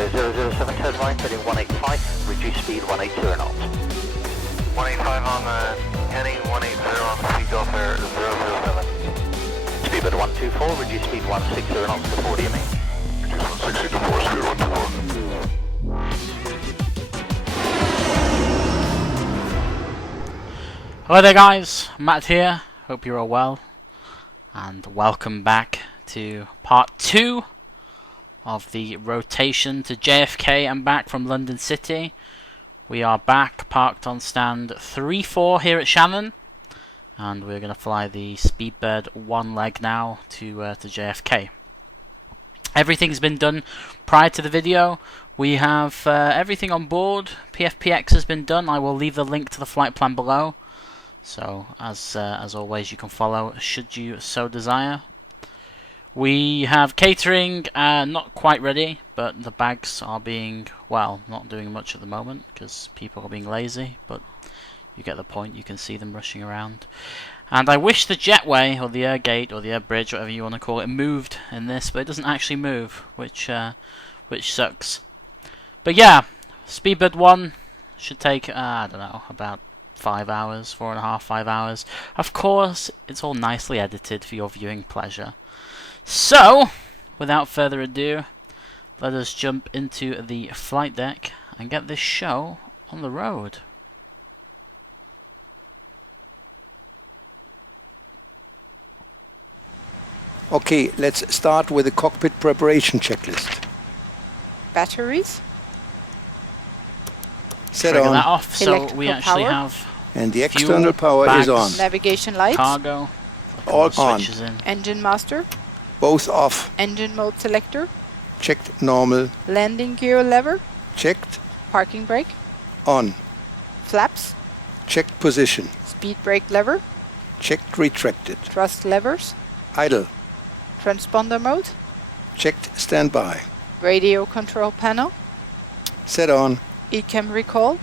Bravo 007, turn right, heading 185, reduce speed 180 knots. 185 on the heading, 180 on the speed Gulf Air 007. Speedbird 124, reduce speed 160 knots to 40 me. Reduce 160 to 4, speed 124. Hello there guys, Matt here, hope you're all well, and welcome back to part 2 of the rotation to JFK and back from London City. We are back, parked on stand 3-4 here at Shannon, and we're going to fly the Speedbird one leg now to JFK. Everything's been done prior to the video. We have everything on board. PFPX has been done. I will leave the link to the flight plan below. So, as always, you can follow should you so desire. We have catering not quite ready, but the bags are being, well, not doing much at the moment because people are being lazy, but you get the point. You can see them rushing around. And I wish the jetway, or the air gate, or the air bridge, whatever you want to call it, moved in this, but it doesn't actually move, which sucks. But yeah, Speedbird 1 should take, I don't know, about 5 hours, 4.5, 5 hours. Of course, it's all nicely edited for your viewing pleasure. So, without further ado, let us jump into the flight deck and get this show on the road. Okay, let's start with the cockpit preparation checklist. Batteries. Set Trigger on. that off, so Electrical we actually power. have And the fuel, external power bags, is on. Navigation lights. cargo, All on. switches in. Engine master. Both off. Engine mode selector. Checked normal. Landing gear lever. Checked Parking brake. on. Flaps. Checked position. Speed brake lever. Checked retracted. Thrust levers. Idle. Transponder mode. Checked Standby. Radio control panel. Set on. ECAM recall.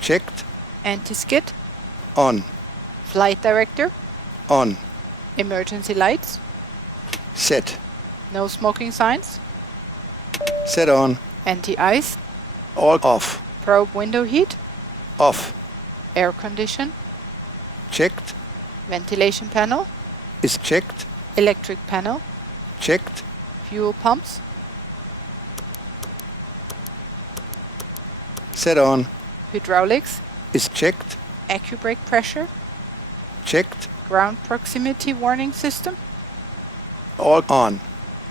Checked Anti-skid. on. Flight director. On. Emergency lights. Set. No smoking signs. Set on. Anti-ice. All off. Probe window heat. Off. Air condition. Checked. Ventilation panel. Is checked. Electric panel. Checked. Fuel pumps. Set on. Hydraulics. Is checked. Accu-brake pressure. Checked. Ground proximity warning system. All on.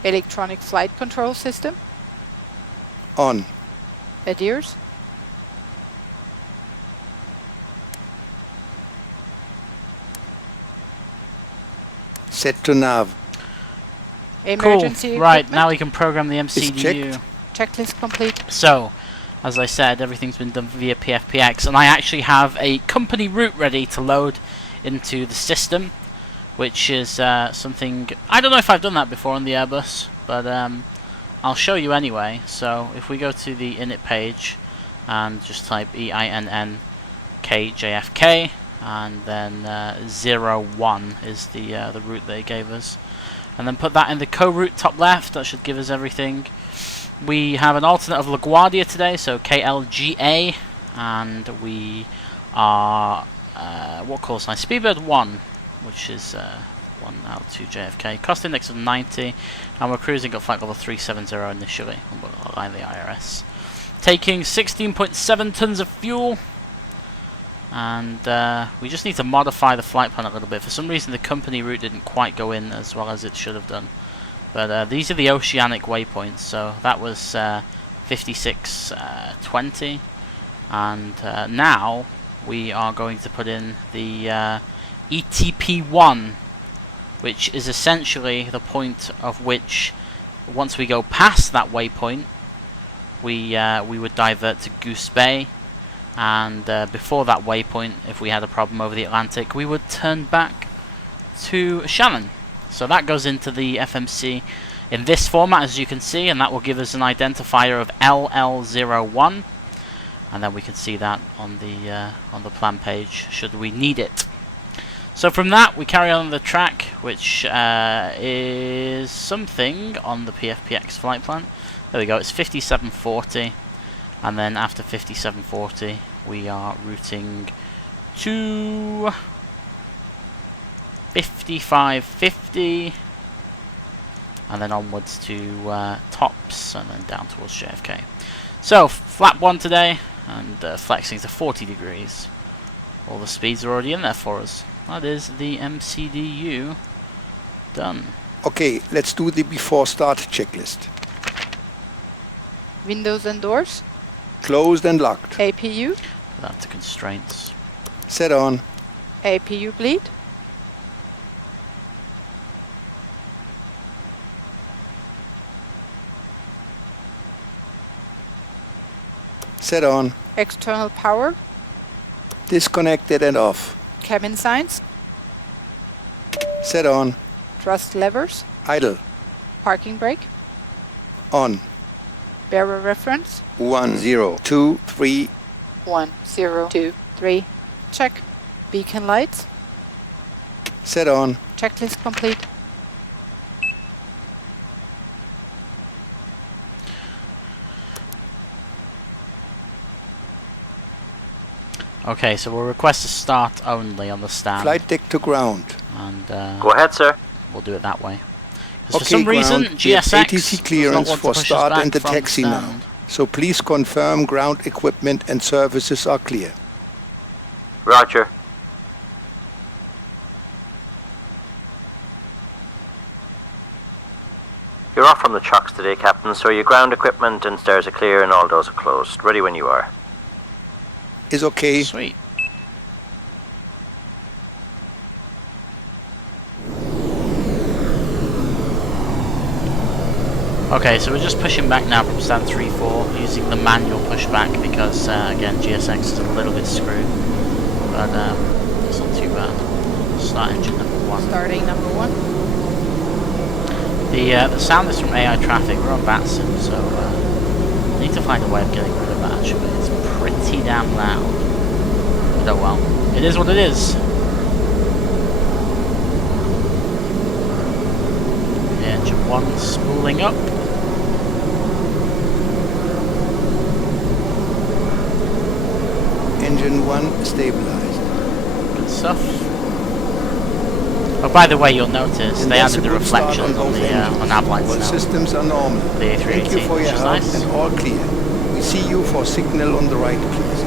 Electronic flight control system. On. Adheres. Set to nav. Emergency Cool. Right, equipment. now we can program the MCDU. Checklist complete. So, as I said, everything's been done via PFPX, and I actually have a company route ready to load into the system, which is something, I don't know if I've done that before on the Airbus, but I'll show you anyway. So if we go to the init page and just type EINN KJFK, and then 01 is the route they gave us, and then put that in the co-route top left, that should give us everything. We have an alternate of LaGuardia today, so KLGA, and we are, what call sign? Speedbird 1, which is 1 out to JFK. Cost index of 90, and we're cruising at flight level 370 initially, and we'll align the IRS. Taking 16.7 tons of fuel, and we just need to modify the flight plan a little bit. For some reason the company route didn't quite go in as well as it should have done. But these are the oceanic waypoints, so that was 5620, and now we are going to put in the ETP1, which is essentially the point of which, once we go past that waypoint, we would divert to Goose Bay, and before that waypoint, if we had a problem over the Atlantic, we would turn back to Shannon. So that goes into the FMC in this format, as you can see, and that will give us an identifier of LL01, and then we can see that on the plan page should we need it. So from that we carry on the track, which is something on the PFPX flight plan. There we go, it's 5740, and then after 5740 we are routing to 5550, and then onwards to tops, and then down towards JFK. So flap 1 today, and flexing to 40 degrees. All the speeds are already in there for us. That is the MCDU done. Okay, let's do the before start checklist. Windows and doors. Closed and locked. APU. Put that to constraints. Set on. APU bleed. Set on. External power. Disconnected and off. Cabin signs. Set on. Thrust levers. Idle. Parking brake. On. Bearer reference. 1, 0, 2, 3. 1, 0, 2, 3. Check. Beacon lights. Set on. Checklist complete. Okay, so we'll request a start only on the stand. Flight deck to ground. And Go ahead, sir. we'll do it that way. 'Cause for Okay, some reason, ground. We have GSX ATC does not clearance want to for push us start back and the from taxi now. stand. So please confirm ground equipment and services are clear. Roger. You're off from the chocks today, Captain, so your ground equipment and stairs are clear and all doors are closed. Ready when you are. Is okay. Sweet. Okay, so we're just pushing back now from stand 3-4 using the manual pushback because again GSX is a little bit screwed, but it's not too bad. Start engine number 1. Starting number 1. The sound is from AI traffic. We're on VATSIM, so I need to find a way of getting rid of that actually. It's pretty damn loud. But oh well, it is what it is. The engine 1 spooling up. Engine 1 stabilized. Good stuff. Oh, by the way, you'll notice And they that's added a the good start reflections on both the engines. nav lights All now. systems are normal. The A318, Thank you for your which is help nice. and all clear. We see you for signal on the right, please.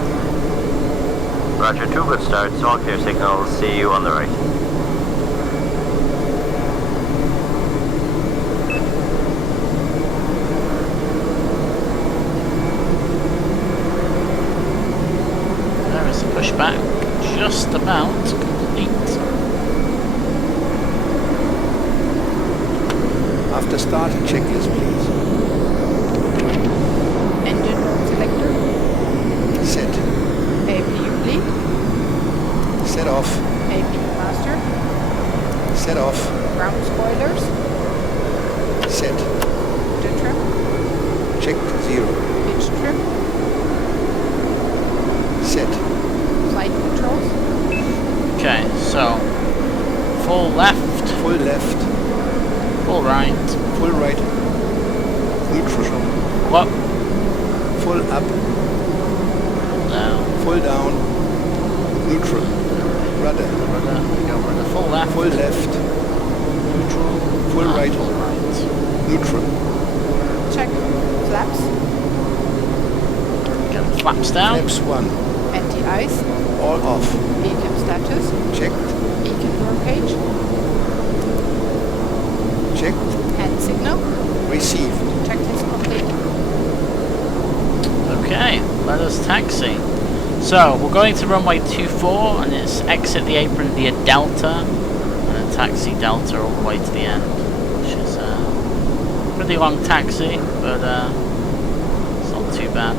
Roger, 2 good starts, all clear signals. See you on the right. There is the pushback, just about complete. After start, checklist, please. Engine mode selector. Set. APU bleed. Set off. APU master. Set off. Ground spoilers. Set. The trim. Check 0. Pitch trim. Set. Flight controls. Okay, so full left, Full left. full right, Full right. Neutral. up, Full up. down, Full down. Neutral. Rudder. rudder, there we go, rudder, full left, Full left. neutral, Full and right. full right. Neutral. Check. Flaps. Get the flaps down. Flaps 1. Anti-ice. All off. Beacon status. Checked. Beacon door page. Checked. Hand signal. Received. Checklist complete. Okay, let us taxi. So, we're going to runway 24 and it's exit the apron via Delta and then taxi Delta all the way to the end, which is a pretty long taxi, but it's not too bad.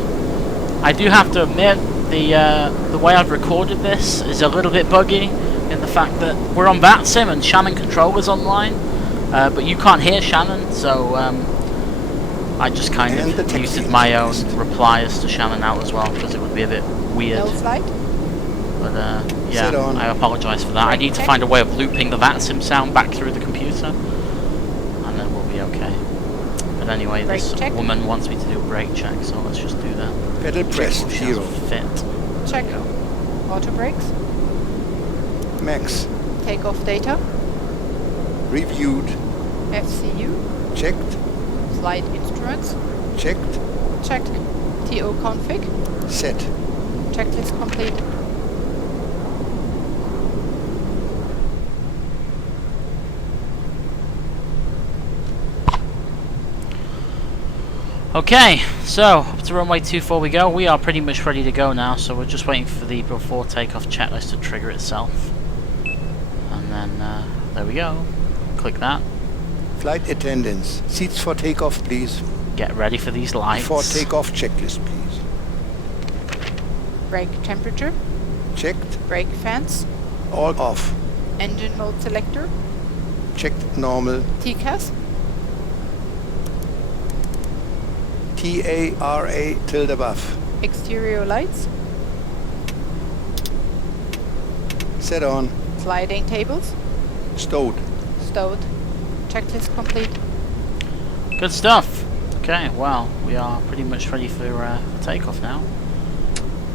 I do have to admit, the way I've recorded this is a little bit buggy in the fact that we're on VATSIM and Shannon controller's online, but you can't hear Shannon, so I just kind And the of taxi muted my own checklist. replies to Shannon out as well because it would be a bit weird. No flight. But Set yeah, on. I apologise for that. I need to find a way of looping the VATSIM sound back through the computer, and then we'll be okay. But anyway, Brake this check. woman wants me to do a brake check, so let's just do that. Pedal press, Check if she has 0. Fit. Check. Auto brakes. Max. Takeoff data. Reviewed. FCU. Checked. Flight instruments. Checked. Checked. TO config. Set. Checklist complete. Okay, so up to runway 24 we go. We are pretty much ready to go now, so we're just waiting for the before takeoff checklist to trigger itself. And then, there we go. Click that. Flight attendants. Seats for takeoff, please. Get ready for these lights. Before takeoff checklist, please. Brake temperature. Checked. Brake fans. All off. Engine mode selector. Checked normal. TCAS. TARA tilde above. Exterior lights. Set on. Sliding tables. Stowed. Stowed. Checklist complete. Good stuff. Okay, well, we are pretty much ready for takeoff now.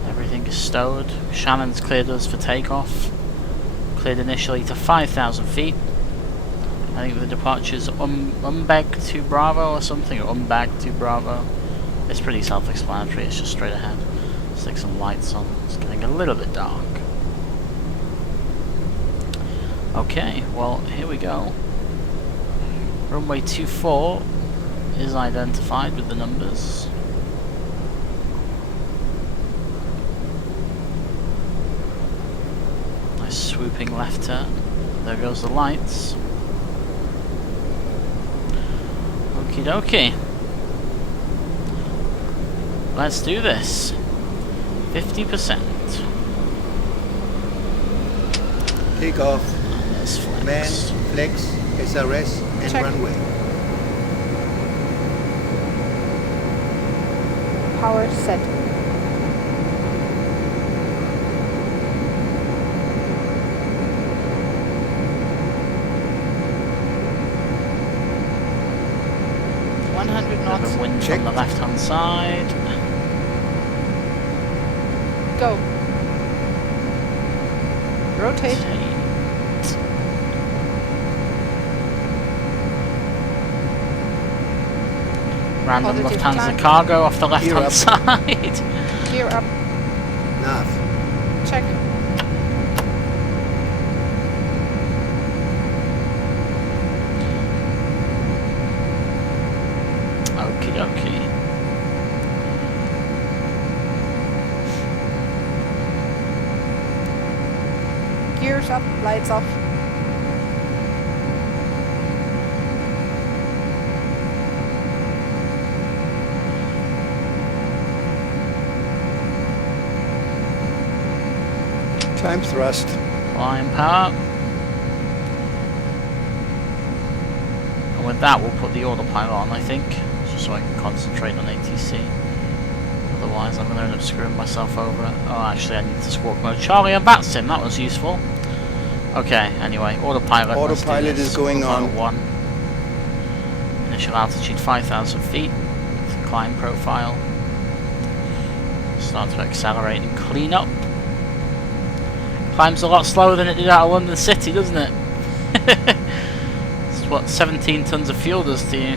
Everything is stowed. Shannon's cleared us for takeoff. Cleared initially to 5,000 feet. I think the departure's Umbeg to Bravo or something, or Umbag to Bravo. It's pretty self-explanatory, it's just straight ahead. Stick some lights on, it's getting a little bit dark. Okay, well, here we go. Runway 24 is identified with the numbers. Nice swooping left turn. There goes the lights. Okie dokie. Let's do this. 50%. Takeoff. And there's flex. Man, flex, SRS, and Check. runway. Power set. Bit knots. of wind Check. from the left hand side. Go. Rotate. Random Positive Lufthansa time. cargo off the left Gear hand up. side. Gear up. Nav. Check. Okie dokie. Gears up. Lights off. Time thrust. Flying power. And with that we'll put the autopilot on, I think. Just so I can concentrate on ATC. Otherwise I'm going to end up screwing myself over. Oh, actually I need to squawk mode Charlie and VATSIM, that was useful. Okay, anyway, autopilot. let's do Autopilot this. is going Autopilot on. 1. Initial altitude 5,000 feet. With climb profile. Start to accelerate and clean up. Climbs a lot slower than it did out of London City, doesn't it? It's what 17 tons of fuel does to you.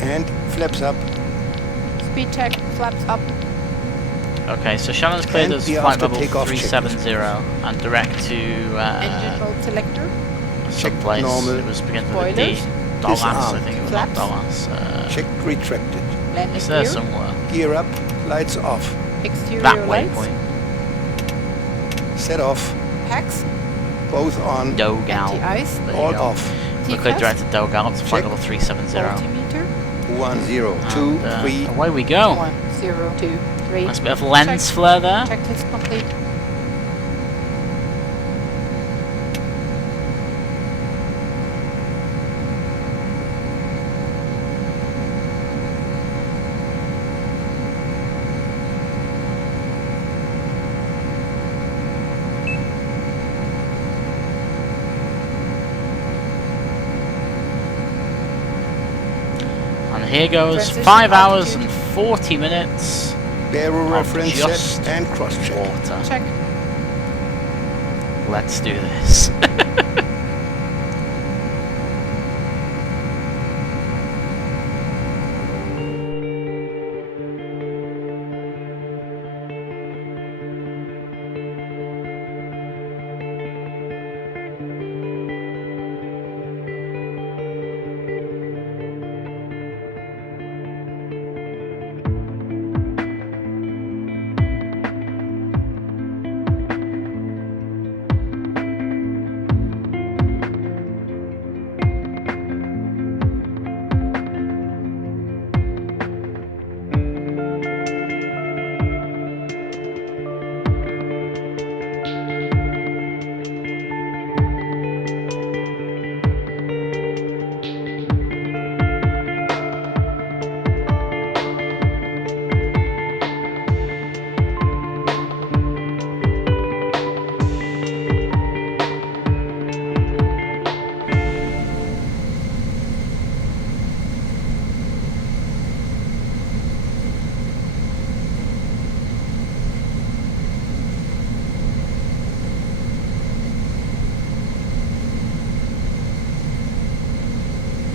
And flaps up. Speed check. Flaps up. Okay, so Shannon's cleared And us the flight after level takeoff 370 and direct to Engine mode selector. some place. normal. It was beginning with a D. Spoilers. Dollars, I Disarmed. think it was not Flaps. dollars. Check retracted. Landing It's there gear. somewhere. Gear up. Lights off. Exterior That lights. waypoint. Set off. Packs. Both on. Dogal. Anti-ice. There you All go. off. We cleared TCAS. direct to Dogal. It's flight Check. level 370. Altimeter. 1, 0, 2, And, 3. away we go. 1, 0, 2, 3. Nice bit of lens Check. flare there. Checklist complete. here goes. Transition 5 hours altitude. and 40 minutes. Barrel of reference just set and cross-check. water. Check. Let's do this.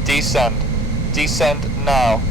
Descend. Descend now.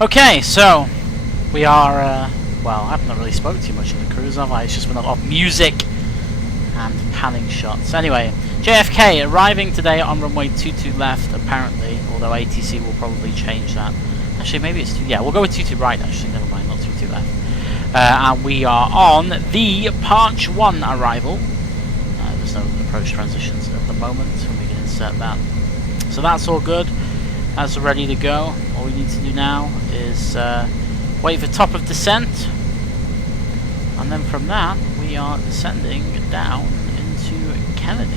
Okay, so we are, well, I haven't really spoke too much in the cruise, have I? It's just been a lot of music and panning shots. Anyway, JFK arriving today on runway 22 left, apparently, although ATC will probably change that. Actually, maybe it's, yeah, we'll go with 22 right, actually, never mind, not 22 left. And we are on the Parch 1 arrival. There's no approach transitions at the moment, and we can insert that. So that's all good. That's ready to go. All we need to do now is wait for top of descent, and then from that we are descending down into Kennedy.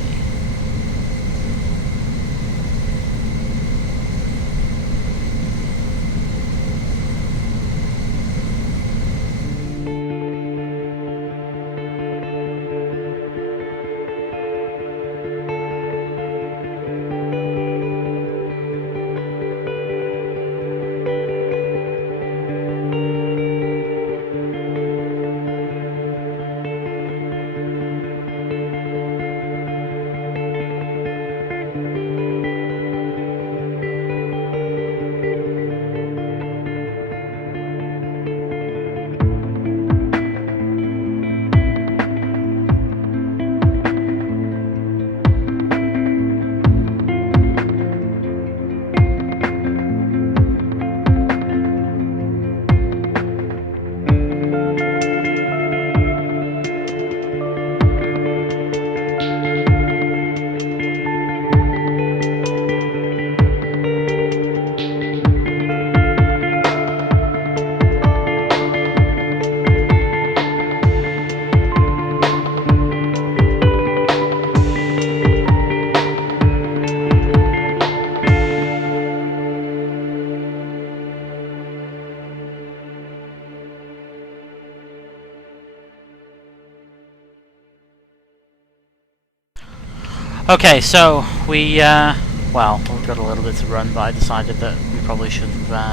Okay, so we well, we've got a little bit to run, but I decided that we probably should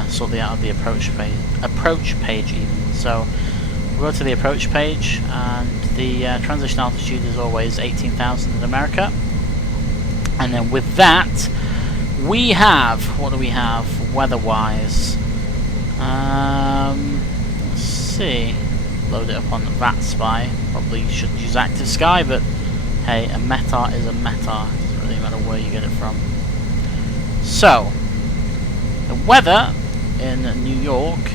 sort the out of the approach page even. So we'll go to the approach page, and the transition altitude is always 18,000 in America. And then with that, we have, what do we have weather-wise? Let's see. Load it up on VATSim. Probably should use Active Sky, but hey, a meta is a meta. It doesn't really matter where you get it from. So, the weather in New York.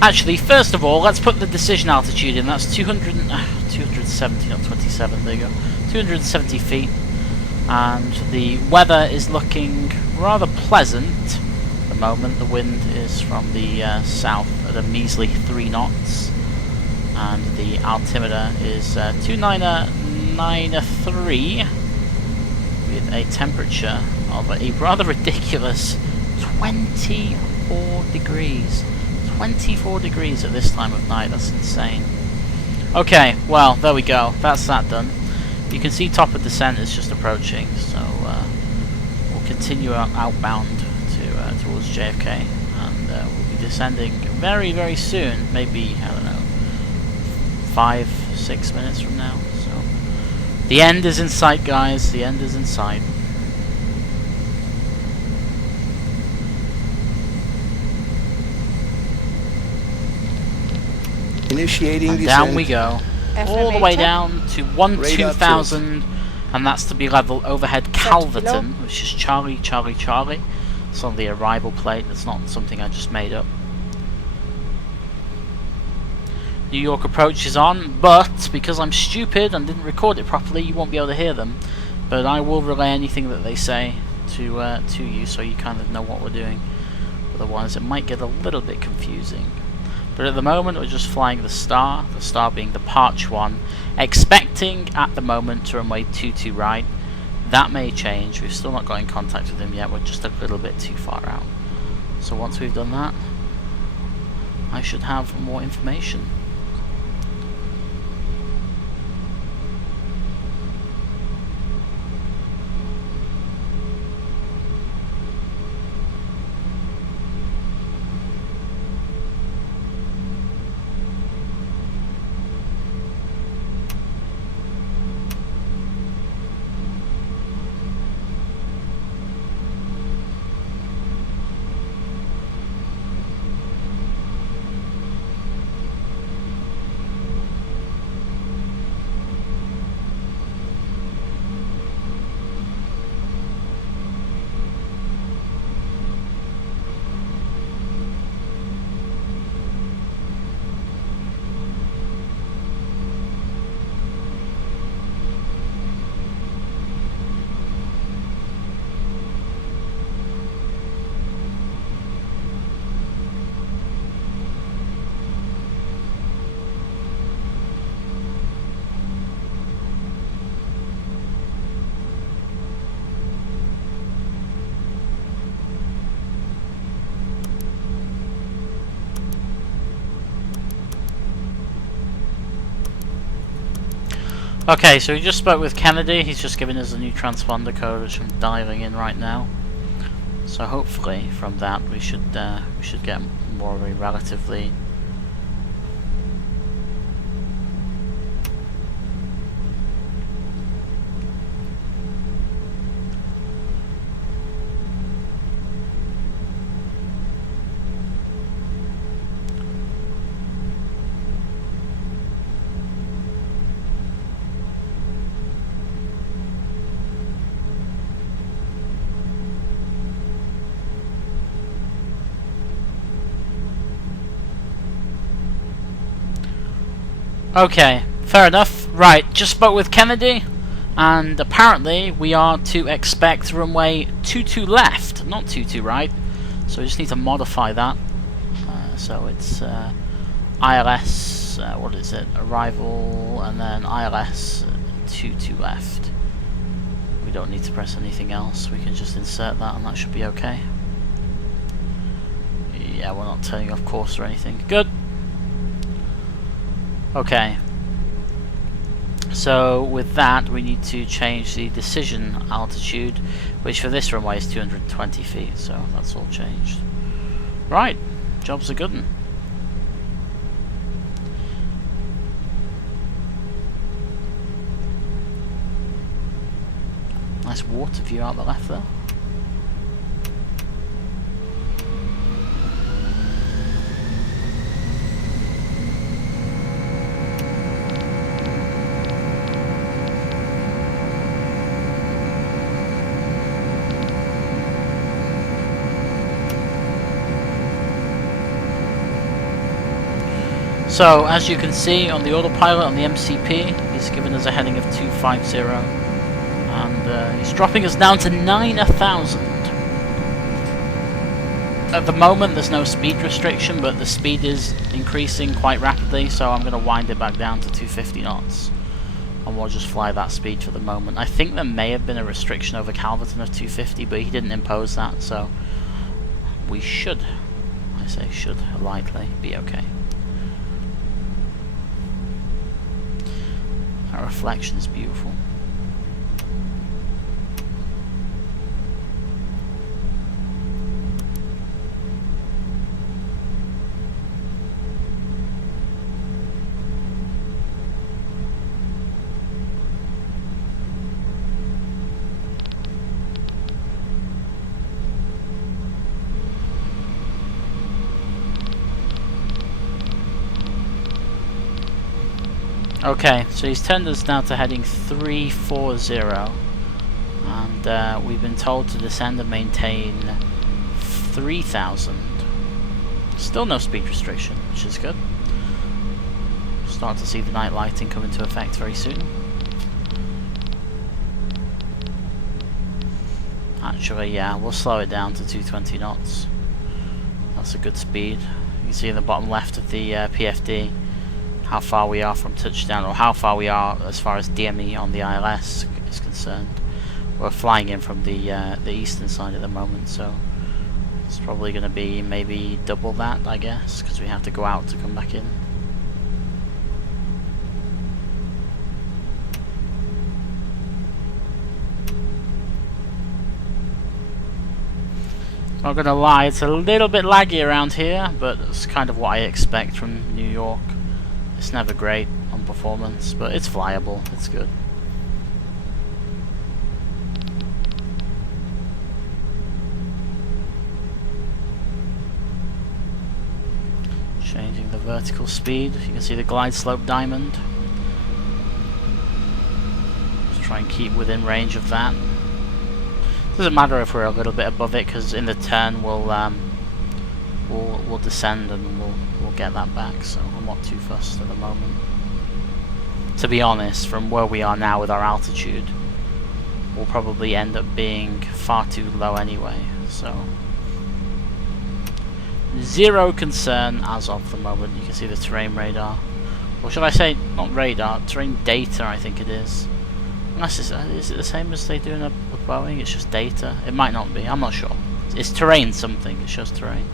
Actually, first of all, let's put the decision altitude in. That's 270, not 27. There you go. 270 feet. And the weather is looking rather pleasant at the moment. The wind is from the south at a measly 3 knots, and the altimeter is 2993 with a temperature of a rather ridiculous 24 degrees. 24 degrees at this time of night. That's insane. Okay, well, there we go. That's that done. You can see top of descent is just approaching, so we'll continue outbound to towards JFK, and we'll be descending very, very soon. Maybe, I don't know, 5-6 minutes from now. So the end is in sight, guys. The end is in sight. Initiating And descent. down we go. All the way down to 12,000, and that's to be level overhead Calverton, which is Charlie, Charlie, Charlie. It's on the arrival plate. That's not something I just made up. New York approach is on, but because I'm stupid and didn't record it properly, you won't be able to hear them. But I will relay anything that they say to you, so you kind of know what we're doing. Otherwise, it might get a little bit confusing. But at the moment, we're just flying the Star being the Parch 1, expecting at the moment to runway 22 right. That may change. We've still not got in contact with him yet. We're just a little bit too far out. So once we've done that, I should have more information. Okay, so we just spoke with Kennedy. He's just giving us a new transponder code, which I'm dialing in right now. So hopefully from that we should get more of a relatively Okay, fair enough. Right, just spoke with Kennedy, and apparently we are to expect runway 22 left, not 22 right. So we just need to modify that. So it's ILS, what is it? Arrival, and then ILS 22 left. We don't need to press anything else. We can just insert that, and that should be okay. Yeah, we're not turning off course or anything. Good. Okay, So with that, we need to change the decision altitude, which for this runway is 220 feet, so that's all changed. Right, job's a good one. Nice water view out the left there. So, as you can see on the autopilot on the MCP, he's given us a heading of 250, and he's dropping us down to 9,000. At the moment there's no speed restriction, but the speed is increasing quite rapidly, so I'm going to wind it back down to 250 knots. And we'll just fly that speed for the moment. I think there may have been a restriction over Calverton of 250, but he didn't impose that, so we should, I say should, likely be okay. That reflection is beautiful. Okay, so he's turned us now to heading 340, and we've been told to descend and maintain 3,000. Still no speed restriction, which is good. Start to see the night lighting come into effect very soon. Actually, yeah, we'll slow it down to 220 knots. That's a good speed. You can see in the bottom left of the PFD how far we are from touchdown, or how far we are as far as DME on the ILS is concerned. We're flying in from the eastern side at the moment, so it's probably going to be maybe double that, I guess, because we have to go out to come back in. Not gonna lie, it's a little bit laggy around here, but it's kind of what I expect from New York. It's never great on performance, but it's flyable, it's good. Changing the vertical speed, you can see the glide slope diamond. Just try and keep within range of that. Doesn't matter if we're a little bit above it, because in the turn we'll descend and we'll get that back, so I'm not too fussed at the moment. To be honest, from where we are now with our altitude, we'll probably end up being far too low anyway, so zero concern as of the moment. You can see the terrain radar, or should I say not radar, terrain data I think it is. Unless is it the same as they do in a Boeing? It's just data. It might not be, I'm not sure. It's terrain something, it shows terrain.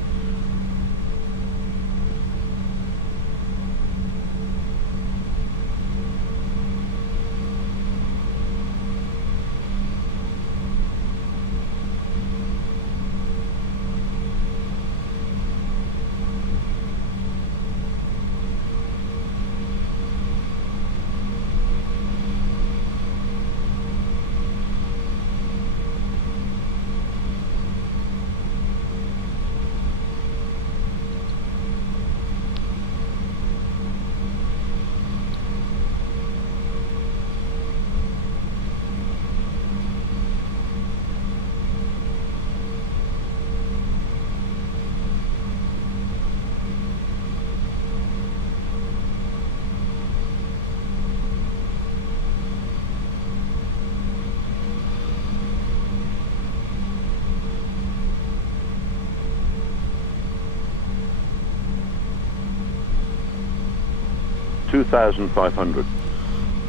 $2,500.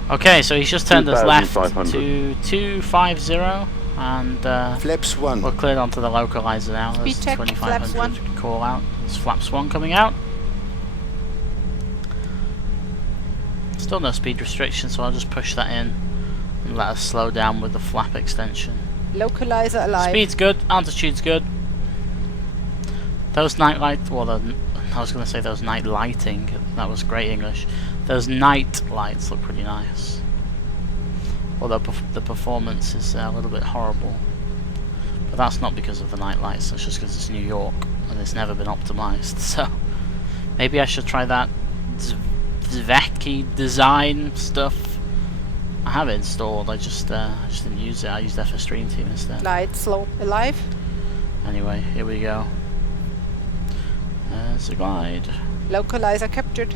Okay, so he's just turned us left to 250, and Flaps 1. we're cleared onto the localizer now. There's Speed check, 2500 flaps 1. call out. There's flaps 1 coming out. It's Still no speed restriction, so I'll just push that in and let us slow down with the flap extension. Localizer alive. Speed's good, altitude's good. Those night lights, well, I was going to say those night lighting, that was great English. Those night lights look pretty nice. Although the performance is a little bit horrible. But that's not because of the night lights, that's just because it's New York and it's never been optimized. So maybe I should try that Zveki design stuff. I have it installed, I just didn't use it. I used FSDreamteam instead. Light slope alive. Anyway, here we go. There's a glide. Localizer captured.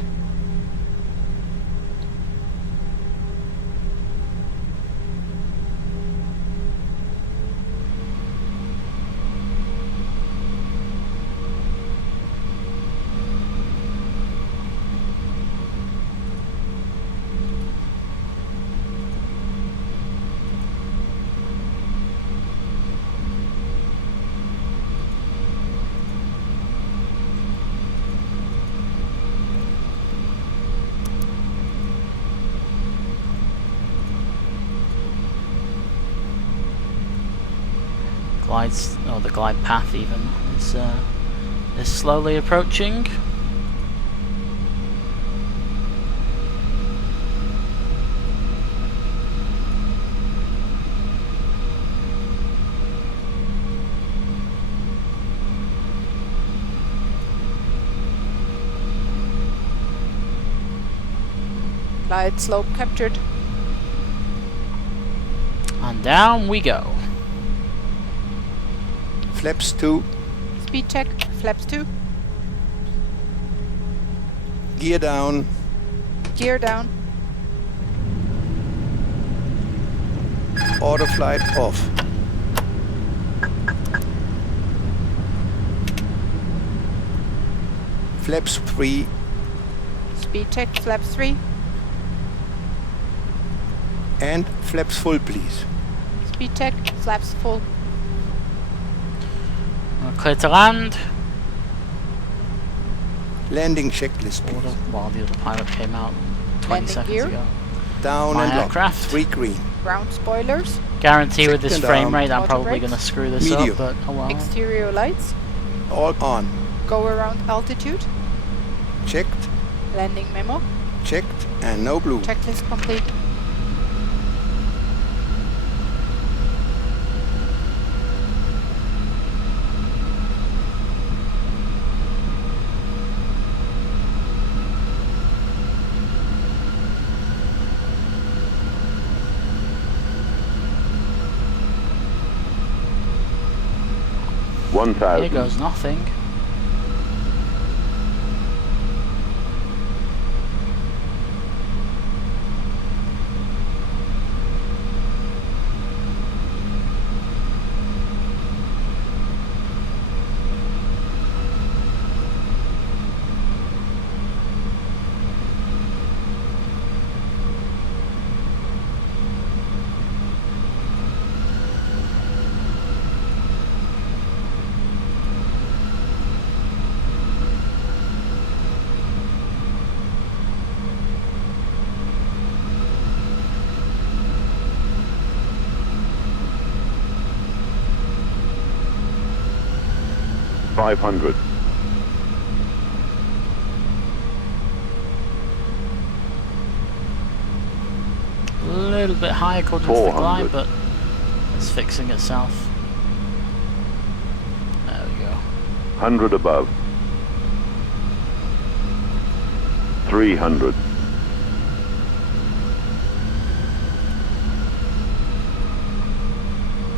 The glide path even is slowly approaching. Light slope captured. And down we go. Flaps 2, Speed check. Flaps 2. gear down, Gear down. auto flight off. Flaps 3, Speed check. Flaps 3. and flaps full please. Speed check. Flaps full. Clear to land. Landing checklist please. While the other pilot came out 20 Landing seconds gear. ago. Down My and lock. aircraft. 3 green. Ground spoilers. Guarantee with this Second frame arm. rate I'm Auto probably brakes. going to screw this Medium. up, but oh well. Exterior lights. All on. Go around altitude. Checked, Landing memo. checked, and no blue. Checklist complete. Here 1,000. goes nothing. $500. A little bit high according to the 400. glide, but it's fixing itself. There we go. 100 above. 300.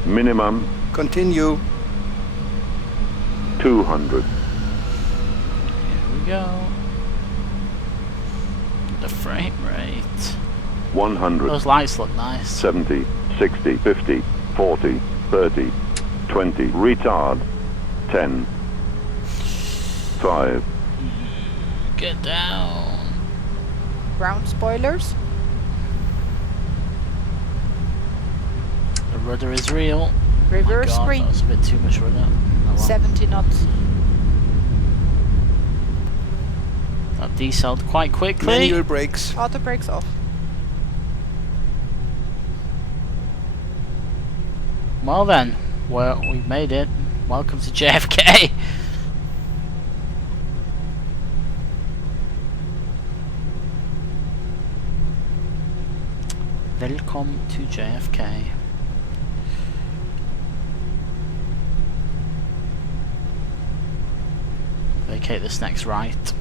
Minimum Continue. 200. Here we go. The frame rate. 100. Those lights look nice. 70, 60, 50, 40, 30, 20. Retard. 10. 5. Get down. Ground spoilers. The rudder is real. Reverse God, screen. that was a bit too much rudder. Oh well. 70 knots. That decelled quite quickly. Manual brakes. Auto brakes off. Well then, we made it. Welcome to JFK. Welcome to JFK. Vacate this next right.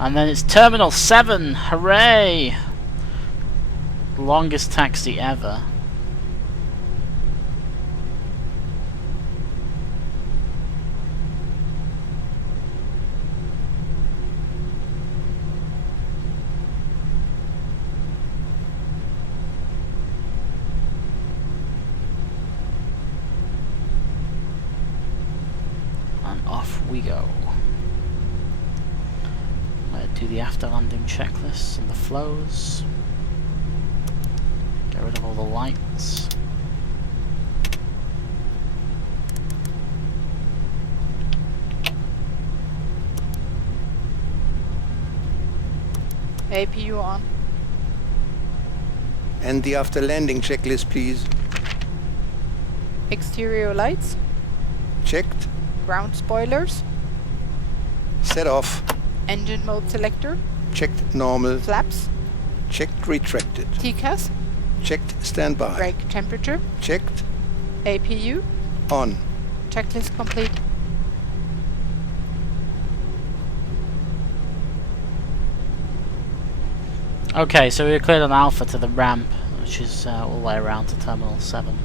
And then it's Terminal 7. Hooray! Longest taxi ever. Off we go. Do the after landing checklists and the flows. Get rid of all the lights. APU on. And the after landing checklist, please. Exterior lights. Checked. Ground spoilers. Set off. Engine mode selector. Checked normal. Flaps. Checked retracted. TCAS. Checked standby. Brake temperature. Checked APU. on. Checklist complete. Okay, so we cleared an alpha to the ramp, which is all the way around to Terminal 7.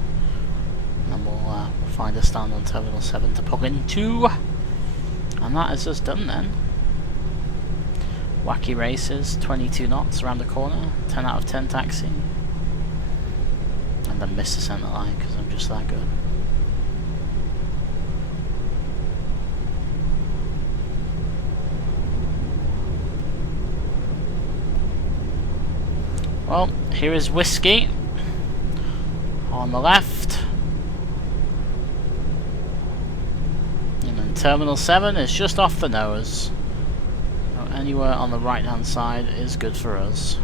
And we'll find a stand on Terminal 7 to pull into. And that is us done then. Wacky races, 22 knots around the corner, 10 out of 10 taxi. And then miss the centre line because I'm just that good. Well, here is Whiskey on the left. And then Terminal 7 is just off the nose. So anywhere on the right hand side is good for us.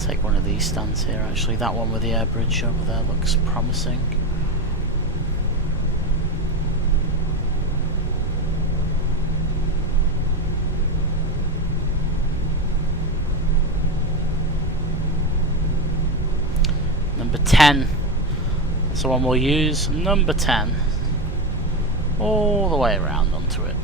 Take one of these stands here actually. That one with the air bridge over there looks promising. Number 10. That's the one we'll use. Number 10. All the way around onto it.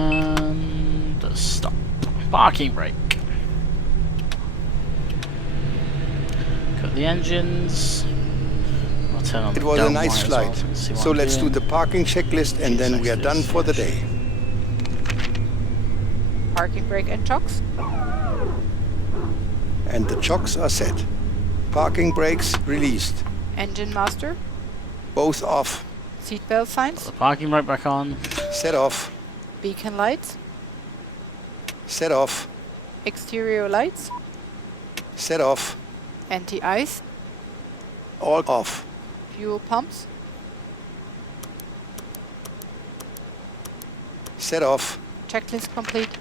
And stop. Parking brake. Cut the engines. I'll turn on It the was a dome nice light as well flight. so we can see what So I'm let's do doing. the parking checklist and then we are done for the day. Parking brake and chocks. And the chocks are set. Parking brakes released. Engine master. Both off. Seatbelt Put signs. the parking brake back on. Set off. Beacon lights. Set off. Exterior lights. Set off. Anti-ice. All off. Fuel pumps. Set off. Checklist complete.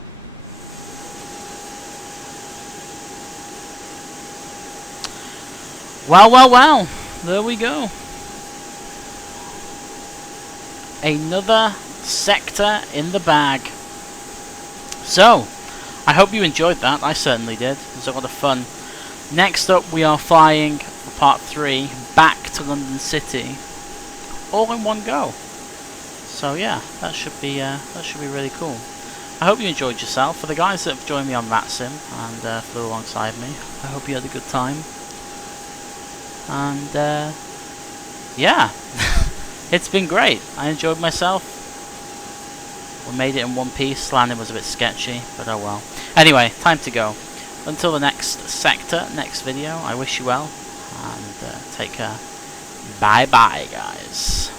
Well, well, well. There we go. Another sector in the bag. So, I hope you enjoyed that. I certainly did. It was a lot of fun. Next up, we are flying for part 3 back to London City, all in one go. So yeah, that should be really cool. I hope you enjoyed yourself. For the guys that have joined me on VATSIM and flew alongside me, I hope you had a good time. And yeah, it's been great. I enjoyed myself. We made it in one piece. Landing was a bit sketchy, but oh well. Anyway, time to go. Until the next sector, next video, I wish you well, and take care. Bye bye, guys.